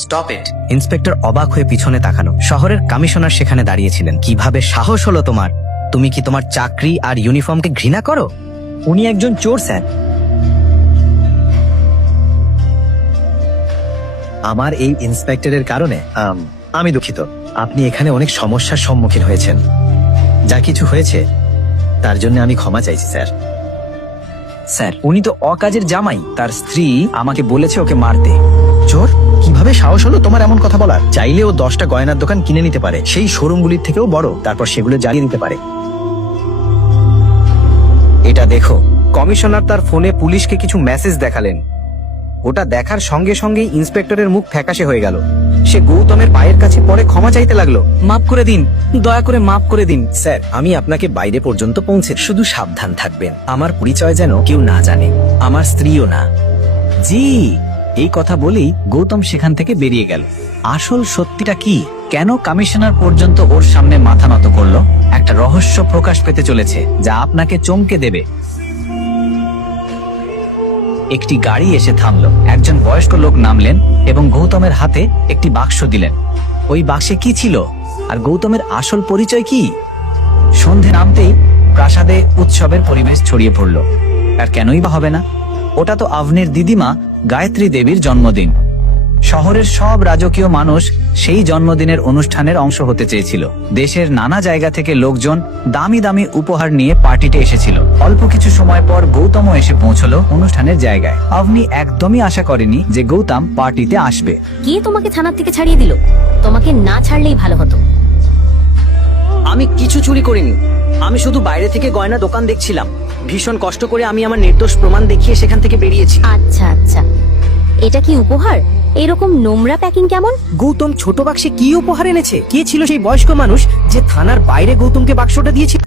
Stop it. Inspector অবাক হয়ে পিছনে তাকালো। শহরের কমিশনার সেখানে দাঁড়িয়েছিলেন। কিভাবে সাহস হলো তোমার? তুমি কি তোমার চাকরি আর ইউনিফর্মকে ঘৃণা করো? উনি একজন চোর স্যার। আমার এই ইন্সপেক্টরের কারণে আমি দুঃখিত। আপনি এখানে অনেক সমস্যার সম্মুখীন হয়েছেন। যা কিছু হয়েছে তার জন্য আমি ক্ষমা চাইছি স্যার। স্যার, উনি তো অকাজের জামাই। তার স্ত্রী আমাকে বলেছে ওকে মারতে। চোর? কিভাবে সাহস হলো তোমার এমন কথা বলার? চাইলে ও 10টা গয়নার দোকান কিনে নিতে পারে, সেই শোরুমগুলির থেকেও বড়, তারপর সেগুলো জ্বালিয়ে দিতে পারে। এটা দেখো। কমিশনার তার ফোনে পুলিশকে কিছু মেসেজ দেখালেন। ওটা দেখার সঙ্গে সঙ্গেই ইন্সপেক্টরের মুখ ফ্যাকাশে হয়ে গেল। সে গৌতমের পায়ের কাছে পড়ে ক্ষমা চাইতে লাগলো। মাফ করে দিন, দয়া করে মাফ করে দিন। স্যার, আমি আপনাকে বাইরে পর্যন্ত পৌঁছে, শুধু সাবধান থাকবেন। আমার পরিচয় যেন কেউ না জানে, আমার স্ত্রীও না। জি। এই কথা বলেই গৌতম সেখান থেকে বেরিয়ে গেল। আসল সত্যিটা কি? কেন কমিশনার পর্যন্ত ওর সামনে মাথা নত করলো? একটা রহস্য প্রকাশ পেতে চলেছে যা আপনাকে চমকে দেবে। একটি গাড়ি এসে থামলো। একজন বয়স্ক লোক নামলেন এবং গৌতমের হাতে একটি বাক্স দিলেন। ওই বাক্সে কি ছিল আর গৌতমের আসল পরিচয় কি? সন্ধে নামতেই প্রাসাদে উৎসবের পরিবেশ ছড়িয়ে পড়ল। আর কেনই বা হবে না? ওটা তো আভনির দিদিমা গায়ত্রী দেবীর জন্মদিন। শহরের সব রাজকীয় মানুষ সেই জন্মদিনের অনুষ্ঠানের অংশ হতে চেয়েছিল। দেশের নানা জায়গা থেকে লোকজন দামি দামি উপহার নিয়ে পার্টিতে এসেছিল। অল্প কিছু সময় পর গৌতমও এসে পৌঁছলো অনুষ্ঠানের জায়গায়। আভনি একদমই আশা করেনি যে গৌতম পার্টিতে আসবে। কে তোমাকে থানার থেকে ছাড়িয়ে দিল? তোমাকে না ছাড়লেই ভালো হতো। আমি কিছু চুরি করিনি। আমি শুধু বাইরে থেকে গয়না দোকান দেখছিলাম। ভীষণ কষ্ট করে আমি আমার নির্দোষ প্রমাণ দেখিয়ে সেখান থেকে বেরিয়েছি। আচ্ছা আচ্ছা, এটা কি উপহার? এরকম নোংরা প্যাকিং কেমন? গৌতম ছোট বাক্সে কি উপহার এনেছে? কে ছিল সেই বয়স্ক মানুষ যে থানার বাইরে গৌতমকে বাক্সটা দিয়েছিল?